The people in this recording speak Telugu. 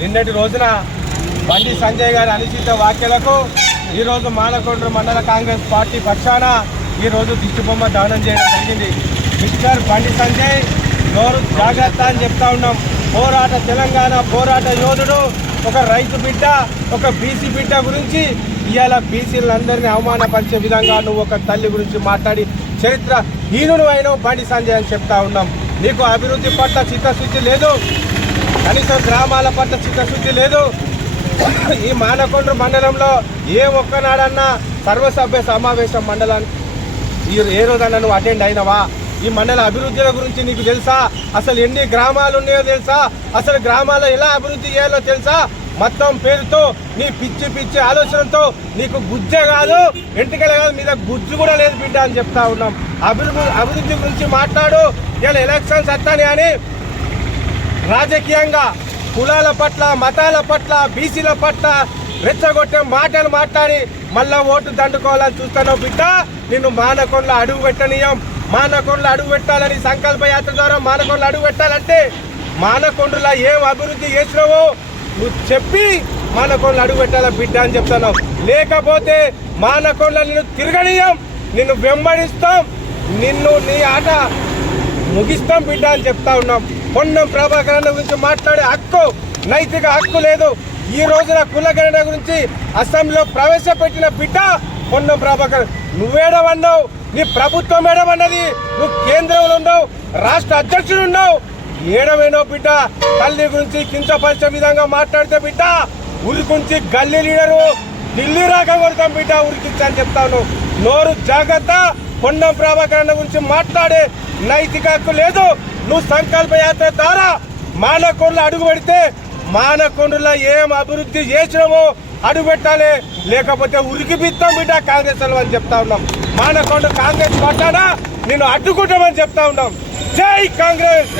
నిన్నటి రోజున బండి సంజయ్ గారి అనుచిత వ్యాఖ్యలకు ఈరోజు మానకొండ మండల కాంగ్రెస్ పార్టీ పక్షాన ఈరోజు దిష్టిబొమ్మ దానం చేయడం జరిగింది. మిస్టర్ బండి సంజయ్ నోరు జాగ్రత్త అని చెప్తా ఉన్నాం. తెలంగాణ పోరాట యోధుడు, ఒక రైతు బిడ్డ, ఒక బీసీ బిడ్డ గురించి ఇవాళ బీసీలందరినీ అవమానపరిచే విధంగా నువ్వు ఒక తల్లి గురించి మాట్లాడి చరిత్ర హీనుడు అయిన బండి సంజయ్ అని చెప్తా ఉన్నాం. నీకు అభివృద్ధి పట్ల చిత్తశుద్ధి లేదు, కనీసం గ్రామాల పట్ల చిత్తశుద్ధి లేదు. ఈ మానకొండ మండలంలో ఏ ఒక్కనాడన్నా సర్వసభ్య సమావేశం మండలాన్ని ఏ రోజన్నా నువ్వు అటెండ్ అయినవా? ఈ మండల అభివృద్ధుల గురించి నీకు తెలుసా? అసలు ఎన్ని గ్రామాలు ఉన్నాయో తెలుసా? అసలు గ్రామాల్లో ఎలా అభివృద్ధి చేయాలో తెలుసా? మొత్తం పేరుతో నీ పిచ్చి ఆలోచనతో నీకు గుజ్జే కాదు, ఎంటికలే కాదు, మీద గుజ్జు కూడా లేదు బిడ్డ అని చెప్తా ఉన్నాం. అభివృద్ధి గురించి మాట్లాడు. ఇలా ఎలక్షన్స్ వస్తానే అని రాజకీయంగా కులాల పట్ల, మతాల పట్ల, బీసీల పట్ల రెచ్చగొట్టే మాటలు మాట్లాడి మళ్ళా ఓటు దండుకోవాలని చూస్తున్నావు బిడ్డ. నిన్ను మానకొండలో అడుగు పెట్టనీయం. మానకొండలో అడుగు పెట్టాలని సంకల్ప యాత్ర ద్వారా మానకొండలో అడుగు పెట్టాలంటే మానకొండలో ఏం అభివృద్ధి చేసినావో నువ్వు చెప్పి మానకొండలో అడుగు పెట్టాలా బిడ్డ అని చెప్తున్నావు. లేకపోతే మానకొండలో నిన్ను తిరగనీయం, నిన్ను వెంబడిస్తాం, నిన్ను నీ ఆట ముగిస్తాం బిడ్డ అని చెప్తా ఉన్నాం. పొన్నం ప్రభాకర్ గురించి మాట్లాడే హక్కు, నైతిక హక్కు లేదు. ఈ రోజున కులగణన గురించి అసెంబ్లీలో ప్రవేశపెట్టిన బిడ్డ పొన్నం ప్రభాకర్. నువ్వేడవన్నావు, నీ ప్రభుత్వం ఏడవన్నది, నువ్వు కేంద్రంలో ఉన్నావు, రాష్ట్ర అధ్యక్షుడు ఉన్నావు, ఏడవేనో బిడ్డ. తల్లి గురించి కించపరిచే విధంగా మాట్లాడితే బిడ్డ ఉరికుంచి గల్లీ లీడరు ఢిల్లీ రాక కొడతాం బిడ్డ, ఉరికించి అని చెప్తాను. నోరు జాగ్రత్త. పొన్నం ప్రభాకర్ గురించి మాట్లాడే నైతిక హక్కు లేదు. నువ్వు సంకల్ప యాత్ర ద్వారా మానకొండలో అడుగు పెడితే మానకొండలో ఏం అభివృద్ధి చేసినామో అడుగు పెట్టాలి, లేకపోతే ఉరికి బిత్తాం బిడ్డ కాంగ్రెస్ అని చెప్తా ఉన్నాం. మానకొండ కాంగ్రెస్ పట్టానా నేను అడ్డుకుంటామని చెప్తా ఉన్నాం. జై కాంగ్రెస్.